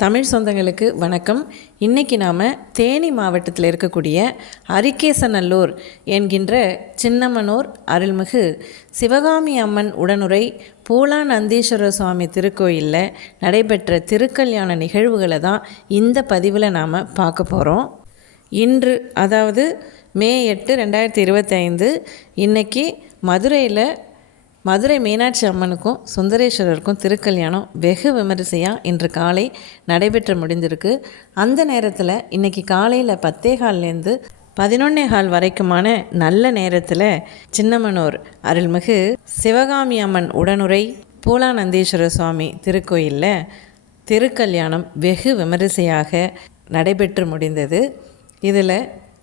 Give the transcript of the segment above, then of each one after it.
தமிழ் சொந்தங்களுக்கு வணக்கம். இன்றைக்கி நாம் தேனி மாவட்டத்தில் இருக்கக்கூடிய அரிகேசநல்லூர் என்கின்ற சின்னமனூர் அருள்மிகு சிவகாமி அம்மன் உடனுரை பூலாநந்தீஸ்வரர் சுவாமி திருக்கோயிலில் நடைபெற்ற திருக்கல்யாண நிகழ்வுகளை தான் இந்த பதிவில் நாம் பார்க்க போகிறோம் இன்று அதாவது மே எட்டு ரெண்டாயிரத்தி இருபத்தைந்து இன்றைக்கி மதுரையில் மதுரை மீனாட்சி அம்மனுக்கும் சுந்தரேஸ்வரருக்கும் திருக்கல்யாணம் வெகு விமரிசையாக இன்று காலை நடைபெற்று முடிந்திருக்கு. அந்த நேரத்தில் இன்றைக்கி காலையில் பத்தே கால்லேருந்து பதினொன்னே கால் வரைக்குமான நல்ல நேரத்தில் சின்னமனூர் அருள்மிகு சிவகாமி அம்மன் உடனுரை பூலானந்தீஸ்வர சுவாமி திருக்கோயிலில் திருக்கல்யாணம் வெகு விமரிசையாக நடைபெற்று முடிந்தது. இதில்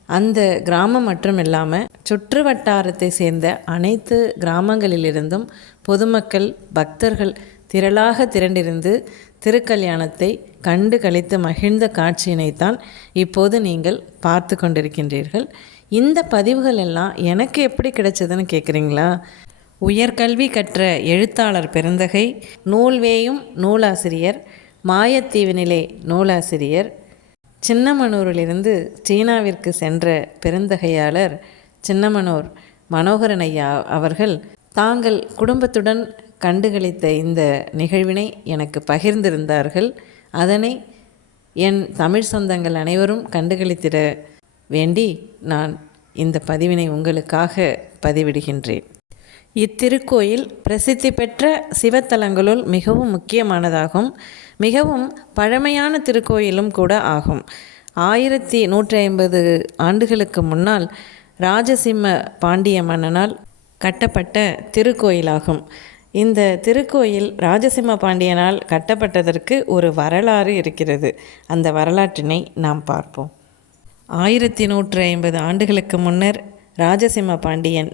அந்த கிராமம் மட்டும் இல்லாமல் சுற்று வட்டாரத்தை சேர்ந்த அனைத்து கிராமங்களிலிருந்தும் பொதுமக்கள் பக்தர்கள் திரளாக திரண்டிருந்து திருக்கல்யாணத்தை கண்டு கழித்து மகிழ்ந்த காட்சியினைத்தான் இப்போது நீங்கள் பார்த்து கொண்டிருக்கின்றீர்கள். இந்த பதிவுகள் எல்லாம் எனக்கு எப்படி கிடைச்சதுன்னு கேட்குறீங்களா உயர்கல்வி கற்ற எழுத்தாளர் பெருந்தகை நூல்வேயும் நூலாசிரியர் மாயத்தீவினிலே நூலாசிரியர் சின்னமனூரிலிருந்து சீனாவிற்கு சென்ற பெருந்தகையாளர் சின்னமனூர் மனோகரன் ஐயா அவர்கள் தாங்கள் குடும்பத்துடன் கண்டுகளித்த இந்த நிகழ்வினை எனக்கு பகிர்ந்திருந்தார்கள். அதனை என் தமிழ் சொந்தங்கள் அனைவரும் கண்டுகளித்திட வேண்டி நான் இந்த பதிவினை உங்களுக்காக பதிவிடுகின்றேன். இத்திருக்கோயில் பிரசித்தி பெற்ற சிவத்தலங்களுள் மிகவும் முக்கியமானதாகும். மிகவும் பழமையான திருக்கோயிலும் கூட ஆகும். ஆயிரத்தி நூற்றி ஐம்பது ஆண்டுகளுக்கு முன்னால் ராஜசிம்ம பாண்டிய மன்னனால் கட்டப்பட்ட திருக்கோயிலாகும். இந்த திருக்கோயில் ராஜசிம்ம பாண்டியனால் கட்டப்பட்டதற்கு ஒரு வரலாறு இருக்கிறது. அந்த வரலாற்றினை நாம் பார்ப்போம். ஆயிரத்தி நூற்றி ஐம்பது ஆண்டுகளுக்கு முன்னர் ராஜசிம்ம பாண்டியன்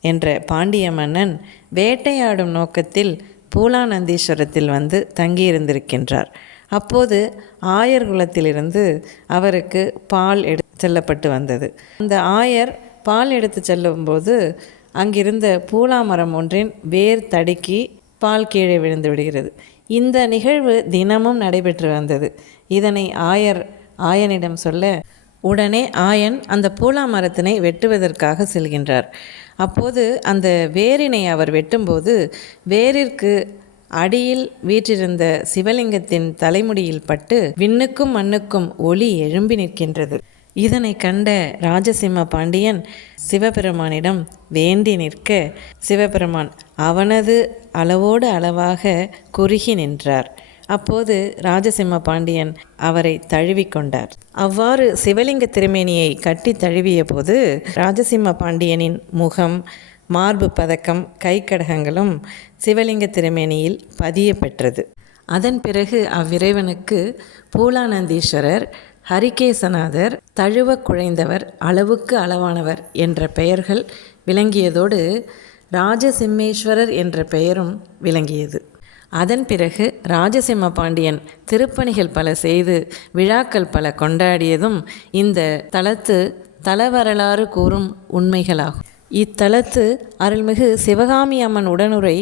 என்ற பாண்டிய மன்னன் வேட்டையாடும் நோக்கத்தில் பூலாநந்தீஸ்வரத்தில் வந்து தங்கியிருந்திருக்கின்றார். அப்போது ஆயர் குலத்திலிருந்து அவருக்கு பால் எடு செல்லப்பட்டு வந்தது. அந்த ஆயர் பால் எடுத்து செல்லும்போது அங்கிருந்த பூலா மரம் ஒன்றின் வேர் தடுக்கி பால் கீழே விழுந்து விடுகிறது. இந்த நிகழ்வு தினமும் நடைபெற்று வந்தது. இதனை ஆயர் ஆயனிடம் சொல்ல உடனே ஆயன் அந்த பூலா மரத்தினை வெட்டுவதற்காக செல்கின்றார். அப்போது அந்த வேரினை அவர் வெட்டும்போது வேரிற்கு அடியில் வீற்றிருந்த சிவலிங்கத்தின் தலைமுடியில் பட்டு விண்ணுக்கும் மண்ணுக்கும் ஒளி எழும்பி நிற்கின்றது. இதனை கண்ட ராஜசிம்ம பாண்டியன் சிவபெருமானிடம் வேண்டி நிற்க சிவபெருமான் அவனது அளவோடு அளவாக குறுகி நின்றார். அப்போது ராஜசிம்ம பாண்டியன் அவரை தழுவிக்கொண்டார். அவ்வாறு சிவலிங்க திருமேனியை கட்டி தழுவிய போது ராஜசிம்ம பாண்டியனின் முகம் மார்பு பதக்கம் கைக்கடகங்களும் சிவலிங்க திருமேனியில் பதிய பெற்றது. அதன் பிறகு அவ்விறைவனுக்கு பூலானந்தீஸ்வரர் ஹரிகேசநாதர் தழுவ குழைந்தவர் அளவுக்கு அளவானவர் என்ற பெயர்கள் விளங்கியதோடு ராஜசிம்மேஸ்வரர் என்ற பெயரும் விளங்கியது. அதன் பிறகு ராஜசிம்ம பாண்டியன் திருப்பணிகள் பல செய்து விழாக்கள் பல கொண்டாடியதும் இந்த தலத்து தலவரலாறு கூறும் உண்மைகளாகும். இத்தலத்து அருள்மிகு சிவகாமி அம்மன் உடனுரை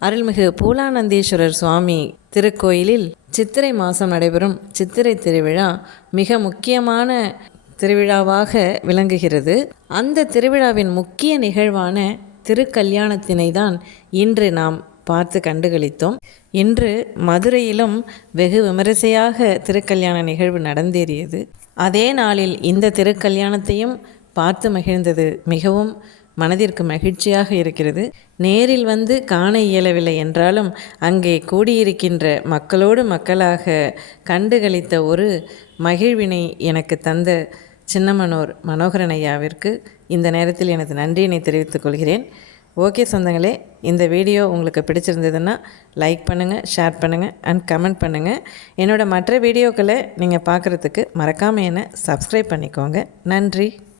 அருள்மிகு பூலானந்தீஸ்வரர் சுவாமி திருக்கோயிலில் சித்திரை மாதம் நடைபெறும் சித்திரை திருவிழா மிக முக்கியமான திருவிழாவாக விளங்குகிறது. அந்த திருவிழாவின் முக்கிய நிகழ்வான திருக்கல்யாணத்தினை தான் இன்று நாம் பார்த்து கண்டுகளித்தோம். இன்று மதுரையிலும் வெகு விமரிசையாக திருக்கல்யாண நிகழ்வு நடந்தேறியது. அதே நாளில் இந்த திருக்கல்யாணத்தையும் பார்த்து மகிழ்ந்தது மிகவும் மனதிற்கு மகிழ்ச்சியாக இருக்கிறது. நேரில் வந்து காண இயலவில்லை என்றாலும் அங்கே கூடியிருக்கின்ற மக்களோடு மக்களாக கண்டுகளித்த ஒரு மகிழ்வினை எனக்கு தந்த சின்னமனோர் மனோகரன் ஐயாவிற்கு இந்த நேரத்தில் எனது நன்றியினை தெரிவித்துக் கொள்கிறேன். ஓகே சொந்தங்களே இந்த வீடியோ உங்களுக்கு பிடிச்சிருந்ததுன்னா லைக் பண்ணுங்கள் ஷேர் பண்ணுங்கள் அண்ட் கமெண்ட் பண்ணுங்கள் என்னோடய மற்ற வீடியோக்களை நீங்கள் பார்க்குறதுக்கு மறக்காமல் என்னை சப்ஸ்கிரைப் பண்ணிக்கோங்க. நன்றி.